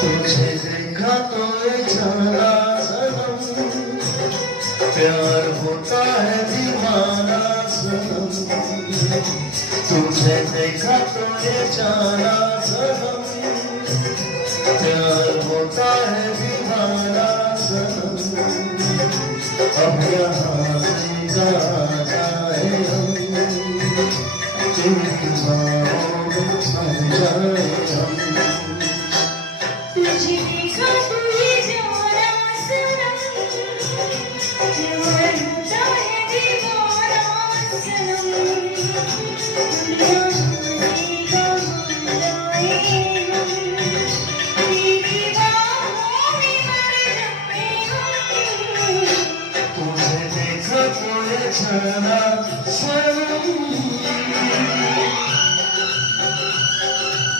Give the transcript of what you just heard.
तुझे देखा तो ये जाना सनम, प्यार होता है दीवाना सनम। तुझे देखा तो ये जाना सनम, प्यार होता है दीवाना सनम। अब यहाँ से कहाँ जाए हम, तेरी बाहों में सम जाए हम। तुझे देखा तो ये जाना सनम, प्यार होता है दीवाना सनम। यहाँ से कहाँ जाए